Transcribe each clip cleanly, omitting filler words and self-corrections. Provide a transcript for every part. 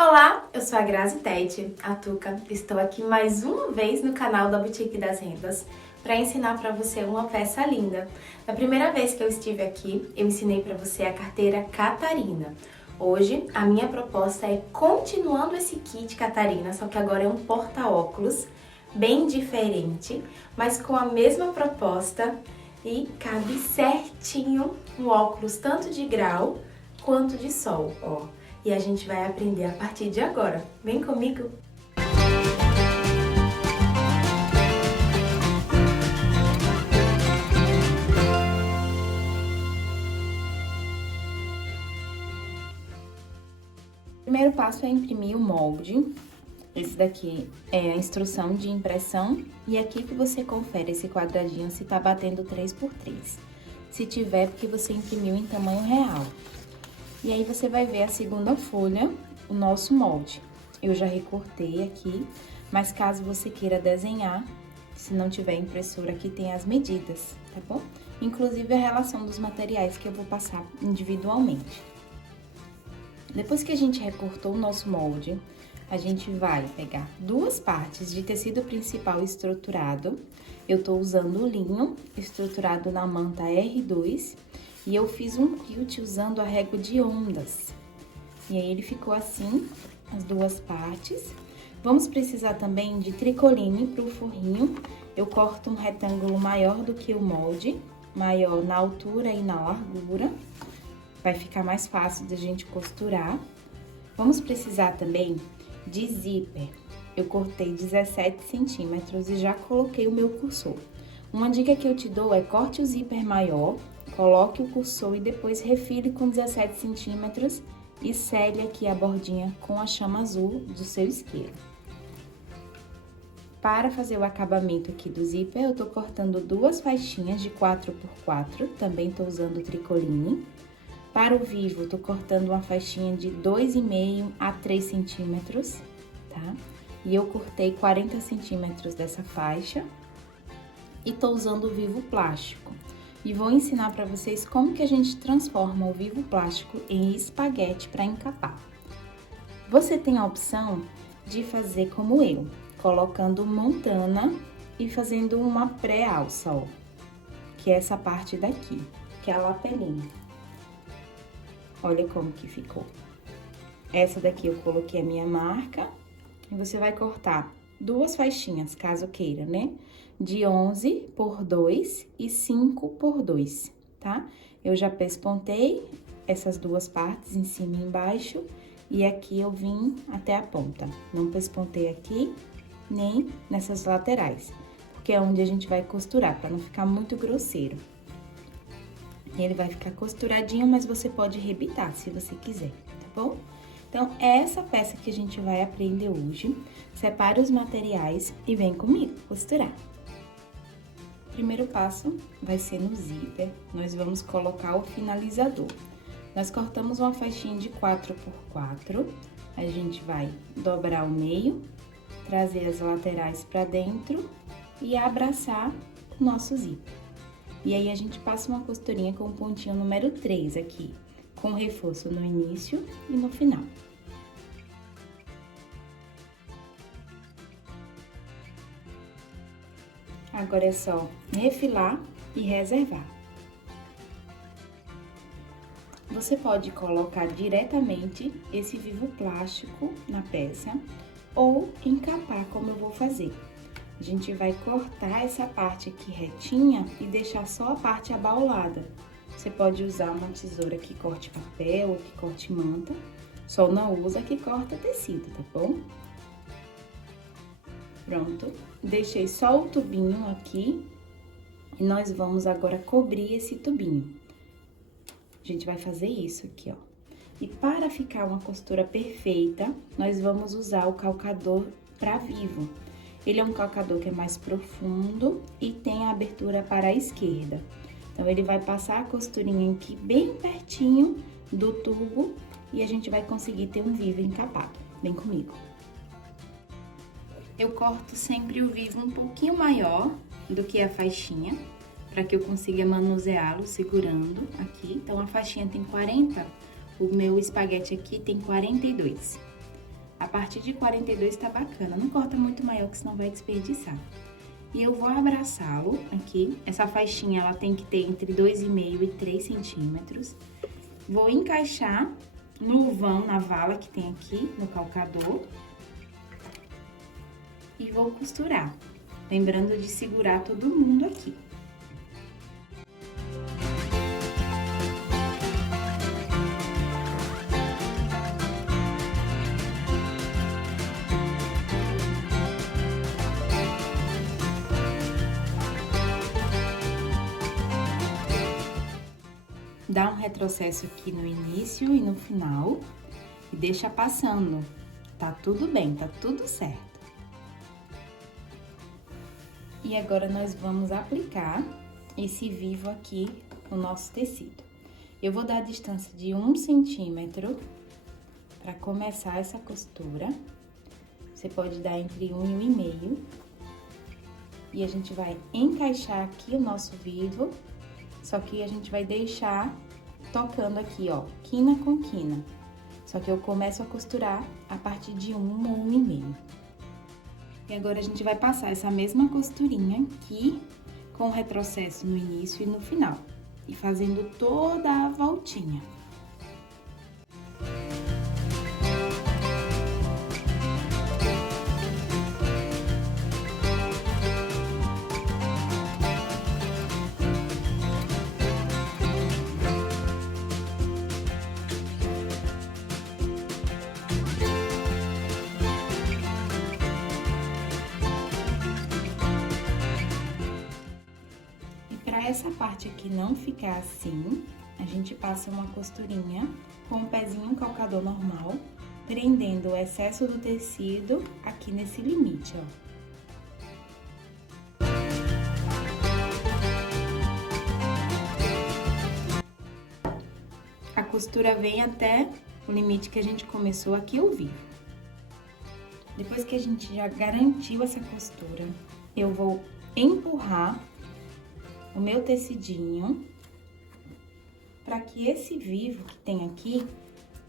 Olá, eu sou a Grazi Tete, a Tuca. Estou aqui mais uma vez no canal da Boutique das Rendas para ensinar para você uma peça linda. Na primeira vez que eu estive aqui, eu ensinei para você a carteira Catarina. Hoje, a minha proposta é continuando esse kit Catarina, só que agora é um porta-óculos bem diferente, mas com a mesma proposta e cabe certinho um óculos tanto de grau quanto de sol, ó. E a gente vai aprender a partir de agora. Vem comigo! O primeiro passo é imprimir o molde. Esse daqui é a instrução de impressão e aqui que você confere esse quadradinho se tá batendo 3x3. Se tiver, porque você imprimiu em tamanho real. E aí você vai ver a segunda folha, o nosso molde. Eu já recortei aqui, mas caso você queira desenhar, se não tiver impressora, aqui tem as medidas, tá bom? Inclusive a relação dos materiais que eu vou passar individualmente. Depois que a gente recortou o nosso molde, a gente vai pegar duas partes de tecido principal estruturado. Eu tô usando o linho estruturado na manta R2 e eu fiz um quilt usando a régua de ondas. E aí ele ficou assim, as duas partes. Vamos precisar também de tricoline para o forrinho. Eu corto um retângulo maior do que o molde, maior na altura e na largura. Vai ficar mais fácil da gente costurar. Vamos precisar também de zíper. Eu cortei 17 centímetros e já coloquei o meu cursor. Uma dica que eu te dou é corte o zíper maior, coloque o cursor e depois refile com 17 centímetros e selle aqui a bordinha com a chama azul do seu isqueiro. Para fazer o acabamento aqui do zíper, eu tô cortando duas faixinhas de 4x4, também tô usando tricoline. Para o vivo, tô cortando uma faixinha de 2,5 a 3 centímetros, tá? E eu cortei 40 centímetros dessa faixa e tô usando o vivo plástico. E vou ensinar para vocês como que a gente transforma o vivo plástico em espaguete para encapar. Você tem a opção de fazer como eu, colocando montana e fazendo uma pré-alça, ó, que é essa parte daqui, que é a lapelinha. Olha como que ficou. Essa daqui eu coloquei a minha marca e você vai cortar duas faixinhas, caso queira, né? De 11 por 2 e 5 por 2, tá? Eu já pespontei essas duas partes, em cima e embaixo, e aqui eu vim até a ponta. Não pespontei aqui, nem nessas laterais, porque é onde a gente vai costurar, para não ficar muito grosseiro. Ele vai ficar costuradinho, mas você pode rebitar, se você quiser, tá bom? Então, é essa peça que a gente vai aprender hoje. Separe os materiais e vem comigo costurar. O primeiro passo vai ser no zíper, nós vamos colocar o finalizador. Nós cortamos uma faixinha de 4x4, a gente vai dobrar o meio, trazer as laterais pra dentro e abraçar o nosso zíper. E aí, a gente passa uma costurinha com o pontinho número 3 aqui, com reforço no início e no final. Agora é só refilar e reservar. Você pode colocar diretamente esse vivo plástico na peça ou encapar, como eu vou fazer. A gente vai cortar essa parte aqui retinha e deixar só a parte abaulada. Você pode usar uma tesoura que corte papel ou que corte manta, só não usa que corta tecido, tá bom? Pronto, deixei só o tubinho aqui e nós vamos agora cobrir esse tubinho. A gente vai fazer isso aqui, ó. E para ficar uma costura perfeita, nós vamos usar o calcador pra vivo. Ele é um calcador que é mais profundo e tem a abertura para a esquerda. Então, ele vai passar a costurinha aqui bem pertinho do tubo e a gente vai conseguir ter um vivo encapado. Vem comigo. Eu corto sempre o vivo um pouquinho maior do que a faixinha, para que eu consiga manuseá-lo segurando aqui. Então, a faixinha tem 40, o meu espaguete aqui tem 42. A partir de 42 tá bacana, não corta muito maior, que senão vai desperdiçar. E eu vou abraçá-lo aqui. Essa faixinha, ela tem que ter entre 2,5 e 3 centímetros. Vou encaixar no vão, na vala que tem aqui, no calcador. E vou costurar. Lembrando de segurar todo mundo aqui. Dá um retrocesso aqui no início e no final e deixa passando. Tá tudo bem, tá tudo certo. E agora nós vamos aplicar esse vivo aqui no nosso tecido. Eu vou dar a distância de 1 centímetro para começar essa costura. Você pode dar entre 1 e 1,5. E a gente vai encaixar aqui o nosso vivo. Só que a gente vai deixar tocando aqui, ó, quina com quina. Só que eu começo a costurar a partir de 1 ou 1,5. E agora a gente vai passar essa mesma costurinha aqui com retrocesso no início e no final. E fazendo toda a voltinha. Para essa parte aqui não ficar assim, a gente passa uma costurinha com o pezinho calcador normal, prendendo o excesso do tecido aqui nesse limite, ó. A costura vem até o limite que a gente começou aqui ao vivo. Depois que a gente já garantiu essa costura, eu vou empurrar o meu tecidinho para que esse vivo que tem aqui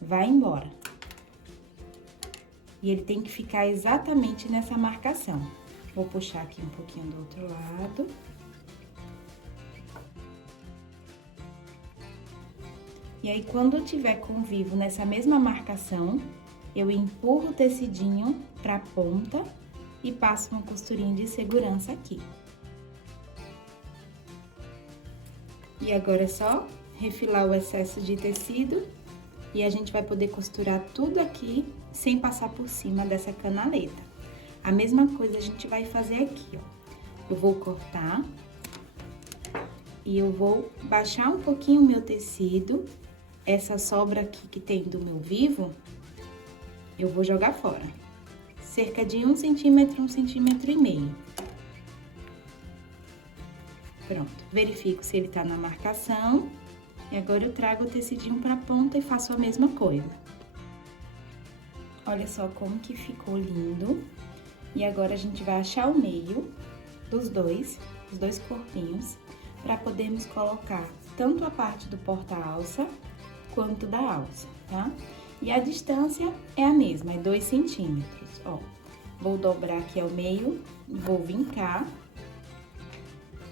vá embora. E ele tem que ficar exatamente nessa marcação. Vou puxar aqui um pouquinho do outro lado. E aí, quando eu tiver com o vivo nessa mesma marcação, eu empurro o tecidinho pra ponta e passo uma costurinha de segurança aqui. E agora é só refilar o excesso de tecido e a gente vai poder costurar tudo aqui sem passar por cima dessa canaleta. A mesma coisa a gente vai fazer aqui, ó. Eu vou cortar e eu vou baixar um pouquinho o meu tecido. Essa sobra aqui que tem do meu vivo, eu vou jogar fora. Cerca de 1 centímetro, 1,5 centímetros. Pronto, verifico se ele tá na marcação. E agora eu trago o tecidinho pra ponta e faço a mesma coisa. Olha só como que ficou lindo. E agora a gente vai achar o meio dos dois, os dois corpinhos, pra podermos colocar tanto a parte do porta-alça quanto da alça, tá? E a distância é a mesma, é 2 centímetros, ó. Vou dobrar aqui ao meio, vou vincar.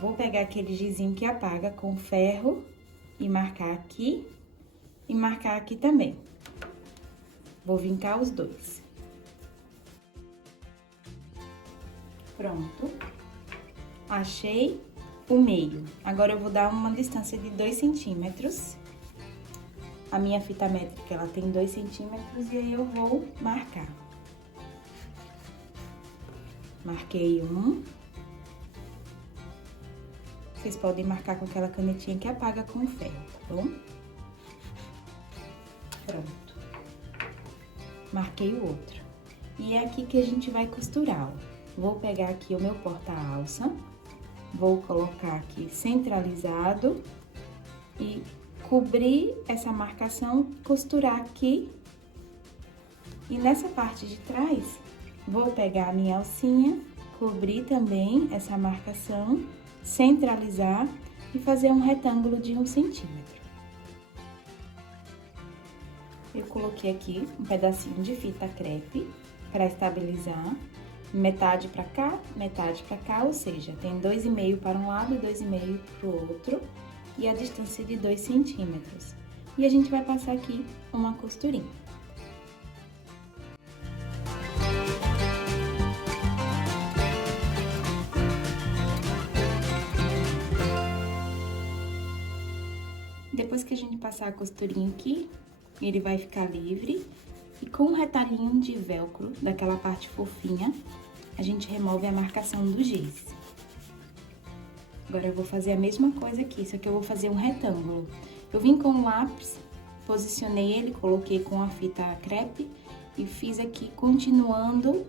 Vou pegar aquele gizinho que apaga com ferro e marcar aqui e marcar aqui também. Vou vincar os dois. Pronto. Achei o meio. Agora, eu vou dar uma distância de 2 centímetros. A minha fita métrica, ela tem 2 centímetros e aí eu vou marcar. Marquei um. Vocês podem marcar com aquela canetinha que apaga com ferro, tá bom? Pronto. Marquei o outro. E é aqui que a gente vai costurar, ó. Vou pegar aqui o meu porta-alça, vou colocar aqui centralizado e cobrir essa marcação, costurar aqui. E nessa parte de trás, vou pegar a minha alcinha, cobrir também essa marcação, centralizar e fazer um retângulo de 1 centímetro. eu coloquei aqui um pedacinho de fita crepe para estabilizar, metade para cá, ou seja, tem 2,5 para um lado e 2,5 para o outro, e a distância de 2 centímetros. E a gente vai passar aqui uma costurinha. Depois que a gente passar a costurinha aqui, ele vai ficar livre. E com um retalhinho de velcro, daquela parte fofinha, a gente remove a marcação do giz. Agora, eu vou fazer a mesma coisa aqui, só que eu vou fazer um retângulo. Eu vim com o lápis, posicionei ele, coloquei com a fita crepe e fiz aqui, continuando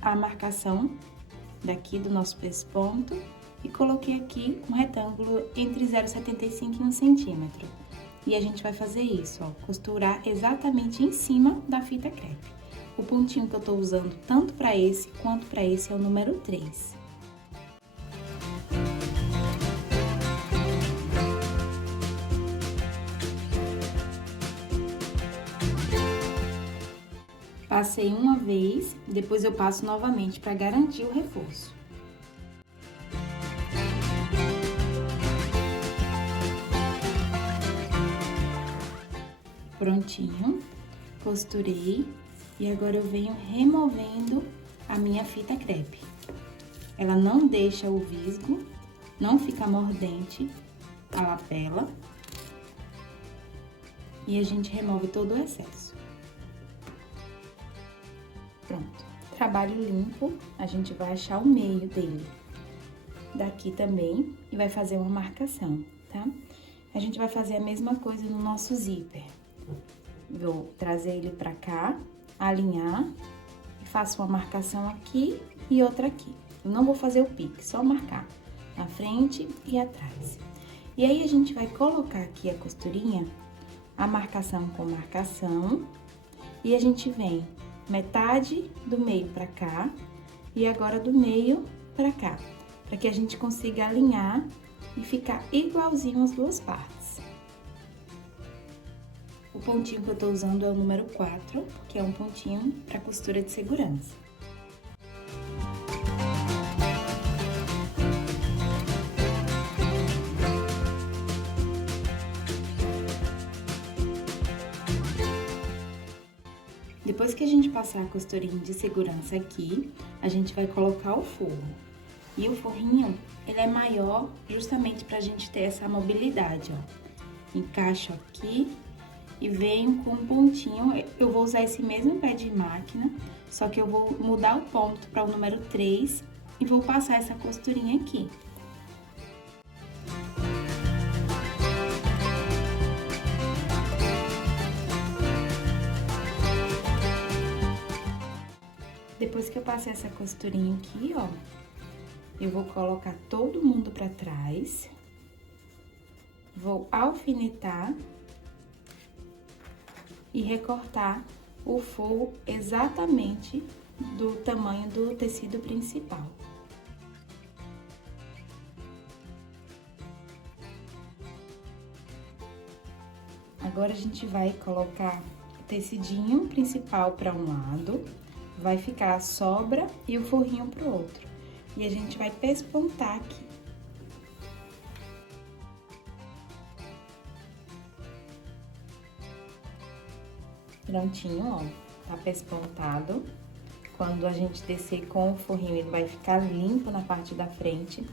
a marcação daqui do nosso pesponto. E coloquei aqui um retângulo entre 0,75 e 1 centímetro. E a gente vai fazer isso, ó, costurar exatamente em cima da fita crepe. O pontinho que eu tô usando tanto para esse quanto para esse é o número 3. Passei uma vez, depois eu passo novamente para garantir o reforço. Prontinho, costurei e agora eu venho removendo a minha fita crepe. Ela não deixa o visgo, não fica mordente a lapela e a gente remove todo o excesso. Pronto, trabalho limpo, a gente vai achar o meio dele daqui também e vai fazer uma marcação, tá? A gente vai fazer a mesma coisa no nosso zíper. Vou trazer ele pra cá, alinhar e faço uma marcação aqui e outra aqui. Eu não vou fazer o pique, só marcar na frente e atrás. E aí, a gente vai colocar aqui a costurinha, a marcação com marcação, e a gente vem metade do meio pra cá e agora do meio pra cá, pra que a gente consiga alinhar e ficar igualzinho as duas partes. O pontinho que eu tô usando é o número 4, que é um pontinho para costura de segurança. Depois que a gente passar a costurinha de segurança aqui, a gente vai colocar o forro. E o forrinho, ele é maior justamente pra gente ter essa mobilidade, ó. Encaixo aqui e venho com um pontinho. Eu vou usar esse mesmo pé de máquina, só que eu vou mudar o ponto para o número 3 e vou passar essa costurinha aqui. Depois que eu passei essa costurinha aqui, ó, eu vou colocar todo mundo pra trás, vou alfinetar e recortar o forro exatamente do tamanho do tecido principal. Agora, a gente vai colocar o tecidinho principal para um lado, vai ficar a sobra e o forrinho pro outro. E a gente vai pespontar aqui. Prontinho, ó, tá pespontado. Quando a gente descer com o forrinho, ele vai ficar limpo na parte da frente.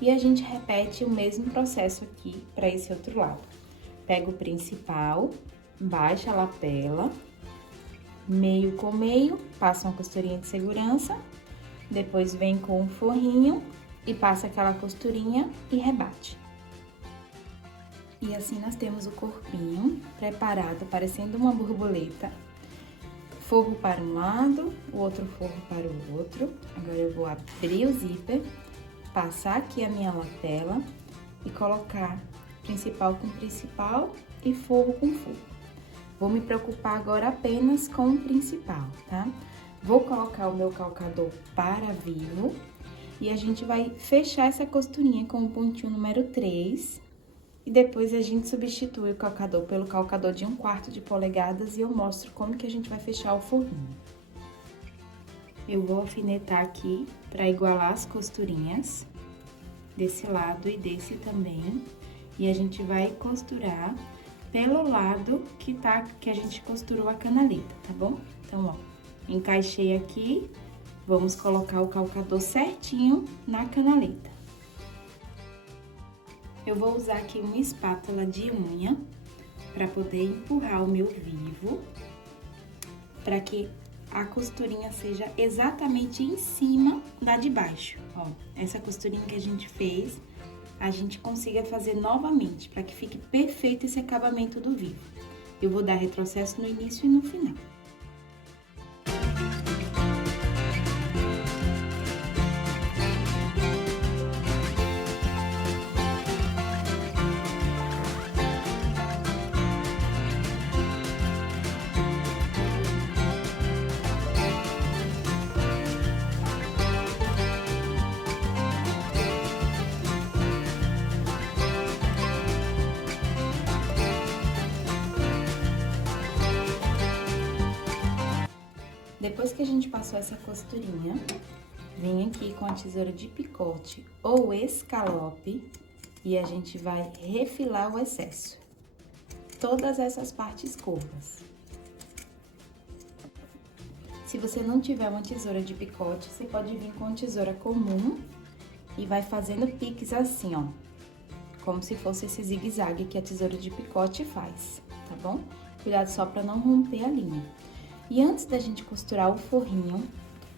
E a gente repete o mesmo processo aqui para esse outro lado. Pega o principal, baixa a lapela, meio com meio, passa uma costurinha de segurança, depois vem com o forrinho e passa aquela costurinha e rebate. E assim nós temos o corpinho preparado, parecendo uma borboleta. Forro para um lado, o outro forro para o outro. Agora eu vou abrir o zíper, passar aqui a minha lapela e colocar principal com principal e forro com forro. Vou me preocupar agora apenas com o principal, tá? Vou colocar o meu calcador para vivo e a gente vai fechar essa costurinha com o pontinho número 3 E depois a gente substitui o calcador pelo calcador de 1/4 de polegadas e eu mostro como que a gente vai fechar o forrinho. Eu vou alfinetar aqui para igualar as costurinhas desse lado e desse também. E a gente vai costurar pelo lado que a gente costurou a canaleta, tá bom? Então, ó, encaixei aqui, vamos colocar o calcador certinho na canaleta. Eu vou usar aqui uma espátula de unha para poder empurrar o meu vivo, para que a costurinha seja exatamente em cima da de baixo. Ó, essa costurinha que a gente fez, a gente consiga fazer novamente, para que fique perfeito esse acabamento do vivo. Eu vou dar retrocesso no início e no final. Depois que a gente passou essa costurinha, vem aqui com a tesoura de picote ou escalope e a gente vai refilar o excesso. Todas essas partes curvas. Se você não tiver uma tesoura de picote, você pode vir com uma tesoura comum e vai fazendo piques assim, ó. Como se fosse esse zigue-zague que a tesoura de picote faz, tá bom? Cuidado só pra não romper a linha. E antes da gente costurar o forrinho,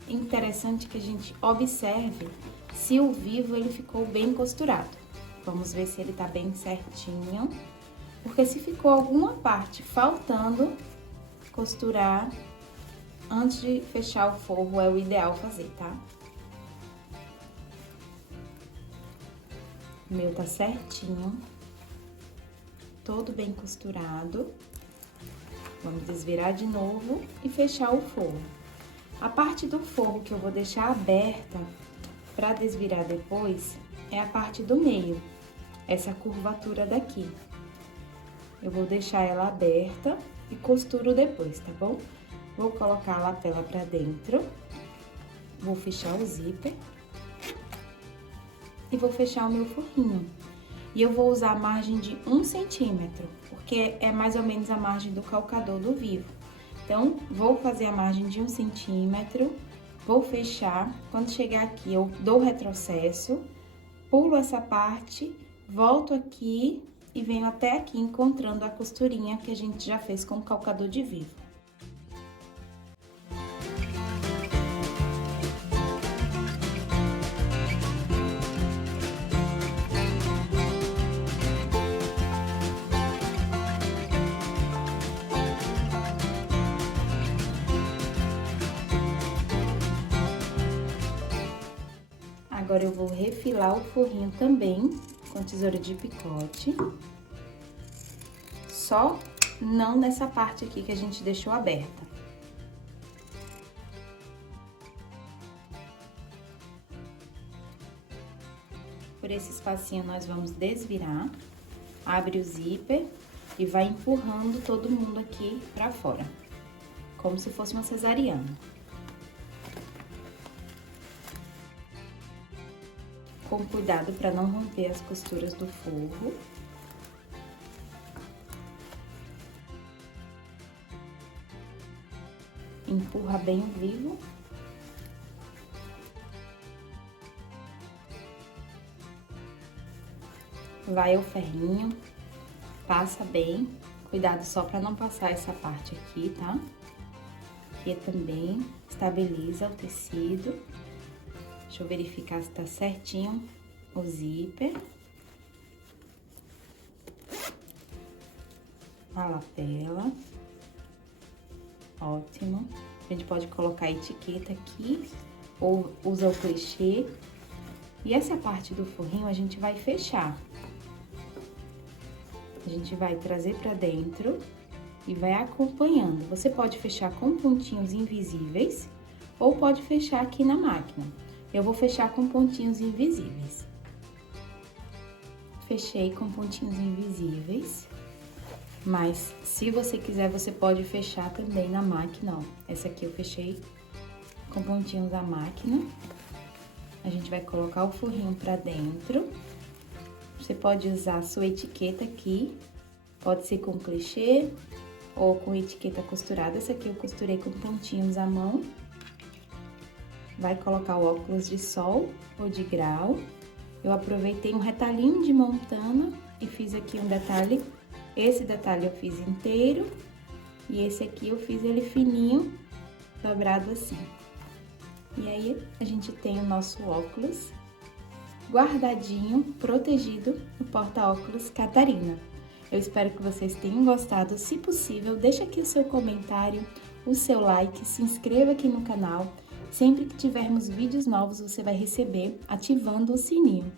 é interessante que a gente observe se o vivo ele ficou bem costurado. Vamos ver se ele tá bem certinho, porque se ficou alguma parte faltando costurar antes de fechar o forro é o ideal fazer, tá? O meu tá certinho, todo bem costurado. Vamos desvirar de novo e fechar o forro. A parte do forro que eu vou deixar aberta para desvirar depois é a parte do meio, essa curvatura daqui. Eu vou deixar ela aberta e costuro depois, tá bom? Vou colocar a lapela para dentro, vou fechar o zíper e vou fechar o meu forrinho. E eu vou usar a margem de 1 centímetro, porque é mais ou menos a margem do calcador do vivo. Então, vou fazer a margem de 1 centímetro, vou fechar. Quando chegar aqui, eu dou retrocesso, pulo essa parte, volto aqui e venho até aqui, encontrando a costurinha que a gente já fez com o calcador de vivo. Agora, eu vou refilar o forrinho também com tesoura de picote. Só não nessa parte aqui que a gente deixou aberta. Por esse espacinho, nós vamos desvirar, abre o zíper e vai empurrando todo mundo aqui pra fora, como se fosse uma cesariana. Com cuidado para não romper as costuras do forro. Empurra bem o vivo. Vai ao ferrinho, passa bem. Cuidado só para não passar essa parte aqui, tá? Que também estabiliza o tecido. Deixa eu verificar se tá certinho o zíper. A lapela. Ótimo. A gente pode colocar a etiqueta aqui, ou usa o clichê. E essa parte do forrinho a gente vai fechar. A gente vai trazer pra dentro e vai acompanhando. Você pode fechar com pontinhos invisíveis ou pode fechar aqui na máquina. Eu vou fechar com pontinhos invisíveis. fechei com pontinhos invisíveis, mas se você quiser, você pode fechar também na máquina, ó. Essa aqui eu fechei com pontinhos da máquina. A gente vai colocar o forrinho pra dentro. Você pode usar a sua etiqueta aqui, pode ser com clichê ou com etiqueta costurada. Essa aqui eu costurei com pontinhos à mão. Vai colocar o óculos de sol ou de grau. Eu aproveitei um retalhinho de montana e fiz aqui um detalhe. Esse detalhe eu fiz inteiro e esse aqui eu fiz ele fininho, dobrado assim. E aí, a gente tem o nosso óculos guardadinho, protegido no porta-óculos Catarina. Eu espero que vocês tenham gostado. Se possível, deixa aqui o seu comentário, o seu like, se inscreva aqui no canal. Sempre que tivermos vídeos novos, você vai receber ativando o sininho.